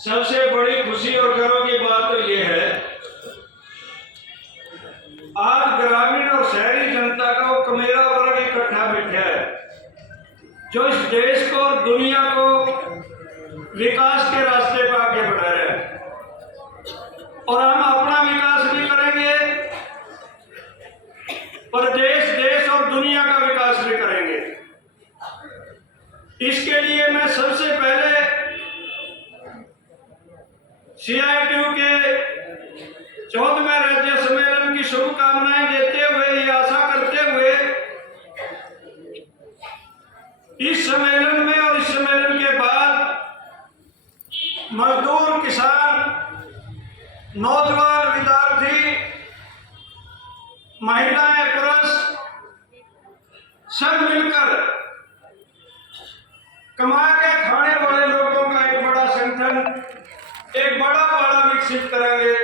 सबसे बड़ी खुशी और गर्व की बात तो यह है, आज ग्रामीण और शहरी जनता का वो कमेरा वर्ग इकट्ठा बैठा है जो इस देश को और दुनिया को विकास के रास्ते पर आगे बढ़ा रहे हैं। और हम अपना विकास भी करेंगे, पर देश और दुनिया का विकास भी करेंगे। इसके लिए मैं सबसे पहले CITU के 14वें राज्य सम्मेलन की शुभकामनाएं देते हुए, ये आशा करते हुए इस सम्मेलन में और इस सम्मेलन के बाद मजदूर, किसान, नौजवान, विद्यार्थी, महिलाएं, पुरुष सब मिलकर कमा के खाने वाले लोगों का एक बड़ा संगठन, एक बड़ा पाड़ा विकसित करेंगे।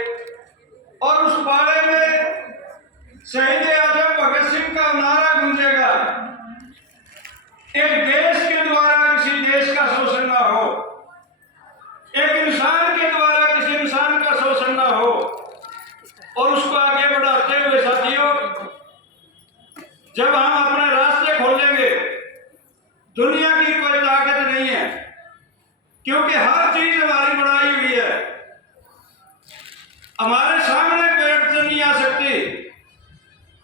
और उस पाड़े में शहीद आजम भगत सिंह का नारा गूंजेगा, एक देश के द्वारा किसी देश का शोषण ना हो, एक इंसान के द्वारा किसी इंसान का शोषण ना हो। और उसको आगे बढ़ाते हुए साथियों, जब हम अपने रास्ते खोलेंगे, दुनिया की कोई ताकत नहीं है, क्योंकि हर चीज हमारी बनाई हुई है। हमारे सामने कोई अड़चन नहीं आ सकती।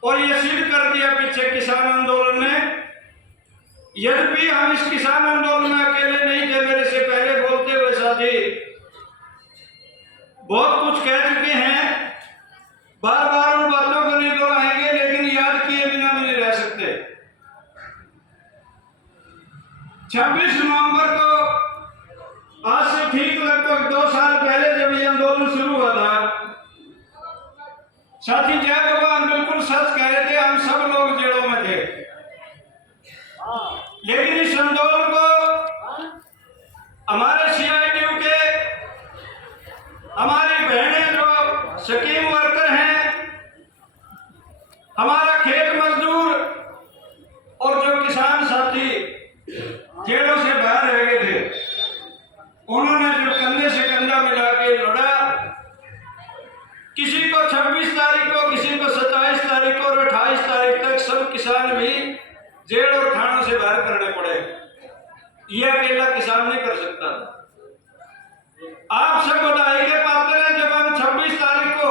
और ये सिद्ध कर दिया पीछे किसान आंदोलन ने। यद्यपि हम इस किसान आंदोलन में अकेले नहीं थे, मेरे से पहले बोलते हुए साथी बहुत कुछ कह चुके हैं, बार बार उन बातों को नहीं दोहराएंगे, लेकिन याद किए बिना भी नहीं रह सकते। 26 नवंबर को, आज से ठीक लगभग 2 साल पहले जब ये आंदोलन शुरू हुआ था, साथी जय भगवान बिल्कुल सच कह रहे थे, हम सब लोग जेलों में थे। लेकिन इस आंदोलन को हमारे CITU के हमारी बहनें जो स्कीम वर्कर हैं, हमारा खेत मजदूर और जो किसान साथी जेलों से बाहर रह गए थे, उन्होंने जो कंधे से कंधा मिला के लड़ा। किसी को 26 तारीख को, किसी को 27 तारीख को और 28 तारीख तक सब किसान भी जेल और थानों से बाहर करने पड़े। यह अकेला किसान नहीं कर सकता। आप सब बधाई के पात्र हैं। जब हम 26 तारीख को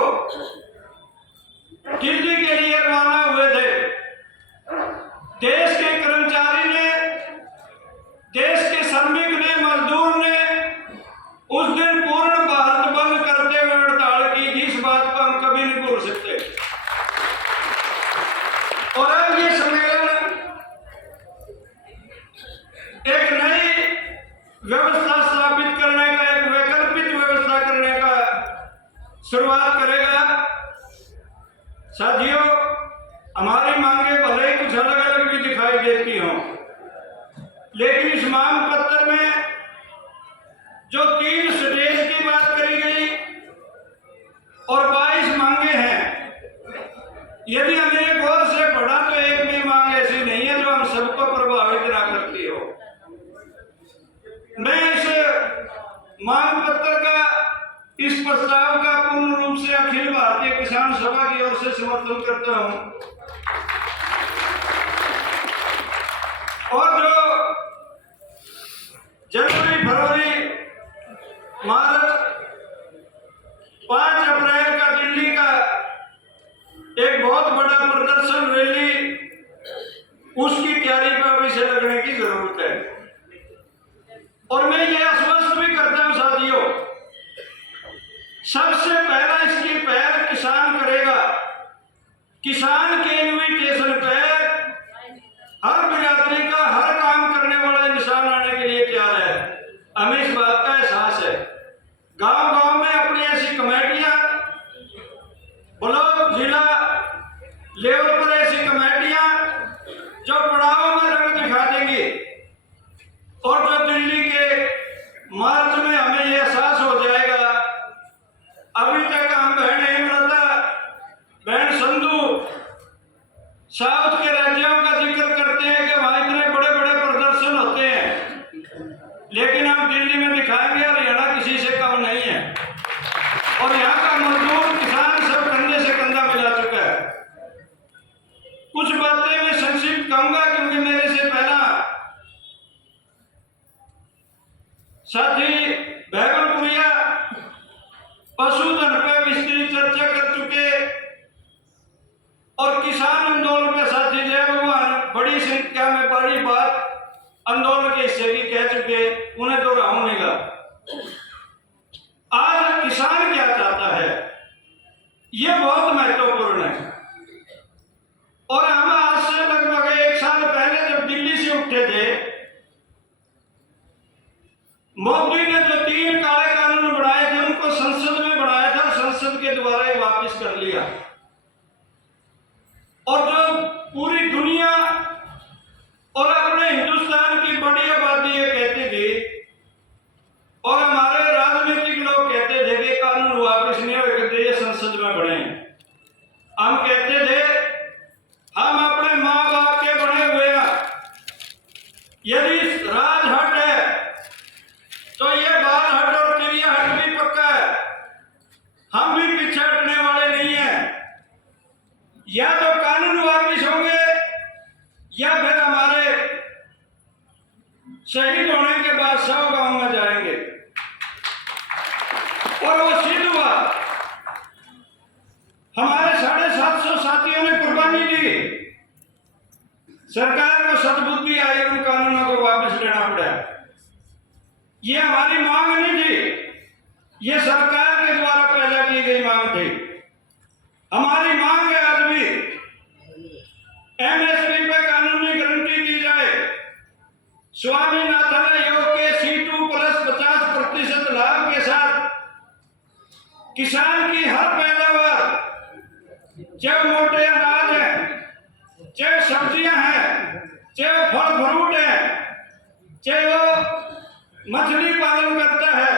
दिल्ली के लिए रवाना हुए थे, देश के कर्मचारी ने, देश के श्रमिक ने, मजदूर ने उस दिन पूर्ण भारत बंद करते हुए हड़ताल की थी। इस बात को हम कभी नहीं भूल सकते। और अब ये सम्मेलन एक नई व्यवस्था स्थापित करने का, एक वैकल्पिक व्यवस्था करने का शुरुआत करेगा। साथियों, हमारी मांगे भले ही कुछ अलग अलग भी दिखाई देती हों, लेकिन इस मांग पत्र में जो 3 स्टेज की बात करी गई और 22 मांगे हैं, यदि हमने गौर से पढ़ा तो एक भी मांग ऐसी नहीं है जो हम सबको प्रभावित ना करती हो। मैं इस मांग पत्र का, इस प्रस्ताव का पूर्ण रूप से अखिल भारतीय किसान सभा की ओर से समर्थन करता हूं। और जो जनवरी, फरवरी, मार्च, 5 अप्रैल का दिल्ली का एक बहुत बड़ा प्रदर्शन रैली, उसकी तैयारी पर अभी से लगने की जरूरत है। और मैं ये आश्वस्त भी करता हूं साथियों, सबसे पहला इसकी पहल किसान करेगा। किसान के इन्विटेशन पे हर बिरादरी का, हर काम करने वाला इंसान आने के लिए तैयार है। हमें इस बात का एहसास है। गांव गांव में अपनी ऐसी कमेटियां, ब्लॉक, जिला लेवल पर ऐसी कमेटियां जो पड़ाव में रंग दिखा देंगी। और जो दिल्ली के मार्च में हमें यह एहसास हो जाएगा, अभी तक हम बहन हेमलता, बहन संधू साउथ के राज्यों का जिक्र करते हैं कि वहां इतने बड़े बड़े प्रदर्शन होते हैं, लेकिन हम दिल्ली में दिखाएंगे हरियाणा किसी से कम साथी बैगनपुरिया पशुधन पर विस्तृत चर्चा कर चुके और किसान आंदोलन पे साथी जय भगवान बड़ी संख्या में बड़ी बात आंदोलन के हिस्से की कह चुके, उन्हें तो राहू नहीं गा। आज किसान क्या चाहता है ये बहुत महत्वपूर्ण है। और हम आज से लगभग 1 साल पहले जब दिल्ली से उठे थे, मोदी ने जो 3 काले कानून बनाए थे उनको संसद में बनाया था, संसद के द्वारा ही वापस कर लिया। और जो पूरी दुनिया और अपने हिंदुस्तान की बड़ी आबादी ये कहती थी और हमारे राजनीतिक लोग कहते थे कि कानून वापस नहीं होते, ये संसद में बने। हम कहते थे हम अपने माँ बाप के बने हुए हैं, यदि राजहट है तो ये बालहट और चिड़ियाहट भी पक्का है, हम भी पीछे हटने वाले नहीं हैं। या तो कानून वापस होंगे या फिर हमारे शहीद होने के बाद 100 गांव में जाएंगे। और वो सिद्ध हुआ, हमारे 750 साथियों ने कुर्बानी दी, सरकार को सद्बुद्धि आई, उन कानूनों को वापस लेना पड़ा। ये हमारी मांग नहीं थी, ये सरकार के द्वारा पैदा की गई मांग थी। हमारी मांग है आज भी एमएसपी पे कानूनी गारंटी दी जाए, स्वामीनाथन आयोग के C2 प्लस 50% लाभ के साथ किसान की हर पैदावार, चाहे मोटे अनाज है, चाहे सब्जियां हैं, चाहे फल फ्रूट है, चाहे वो मछली पालन करता है,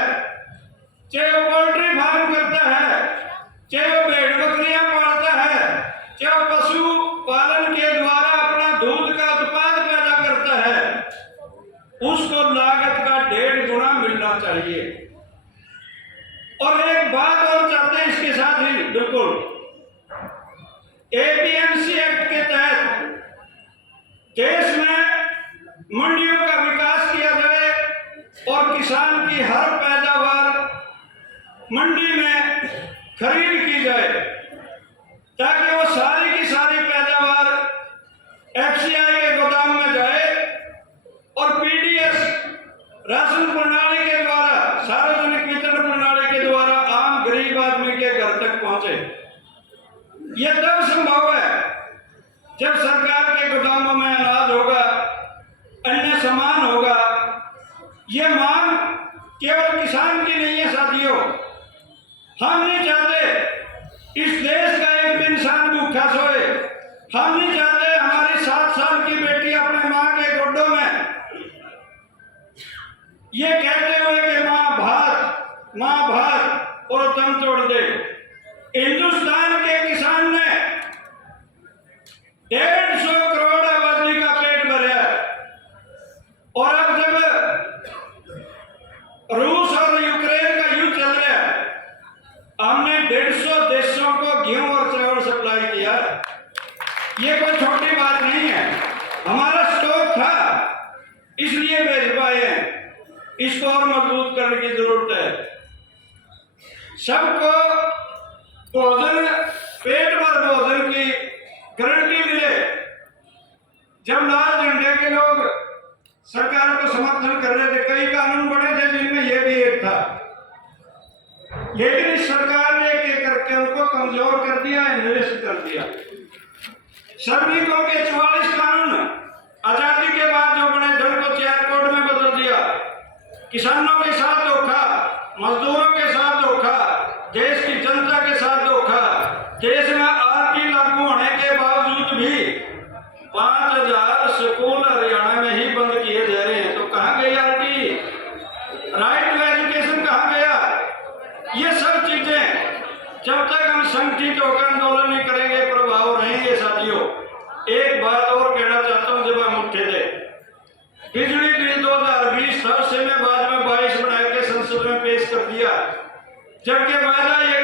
चाहे वो पोल्ट्री फार्म करता है, चाहे वो भेड़ बकरियां पालता है, चाहे वो पशु पालन के द्वारा अपना दूध का उत्पाद पैदा करता है, उसको लागत का 1.5 गुना मिलना चाहिए। और एक बात और चाहते हैं इसके साथ ही, बिल्कुल एपीएमसी एक्ट के तहत देश में मंडियों का विकास किया जाए और किसान की हर पैदावार मंडी में खरीद की जाए, ताकि वो सारी की सारी पैदावार एफसीआई के गोदाम में जाए और पीडीएस राशन प्रणाली के द्वारा, सार्वजनिक वितरण प्रणाली के द्वारा आम गरीब आदमी के घर तक पहुंचे। यह तब संभव है जब सरकार के गोदामों में अनाज होगा, अन्य सामान होगा। यह मांग केवल किसान की नहीं है साथियों, हम नहीं चाहते इस देश का एक भी इंसान भूखा सोए, हम नहीं चाहते हमारी 7 साल की बेटी अपने माँ के गोडों में ये कहते हुए कि माँ भात और दम तोड़ दे। हिंदुस्तान के किसान ने 150 करोड़ आबादी का पेट भरा और अब जब रूस और यूक्रेन का युद्ध चल रहा है, हमने 150 देशों को गेहूं और चावल सप्लाई किया। ये कोई छोटी बात नहीं है, हमारा स्टॉक था इसलिए भेज पाए हैं, इसको और मजबूत करने की जरूरत है। सबको भोजन, पेट भर भोजन की गारंटी मिले। जब लाल झंडे के लोग सरकार को समर्थन कर रहे थे, कई कानून बने थे जिनमें यह भी एक था, लेकिन इस सरकार ने एक करके उनको कमजोर कर दिया, निरस्त कर दिया। श्रमिकों के 44 कानून आजादी के बाद जो बने, धन को 4 कोड में बदल दिया। किसानों के साथ धोखा, मजदूरों के साथ धोखा, देश की जनता के साथ धोखा। देश में आरटी लागू होने के बावजूद भी 5000 स्कूल हरियाणा में ही बंद किए जा रहे हैं। तो कहाँ गई आरटी? राइट टू एजुकेशन कहाँ गया? ये सब चीजें जब तक हम संगठित होकर आंदोलन नहीं करेंगे, प्रभाव रहेंगे साथियों। एक बात और कहना चाहता हूँ, जब हम उठे थे, बिजली बिल 2020 सबसे में बाद में 22 बना के संसद में पेश कर दिया, जबकि वायदा ये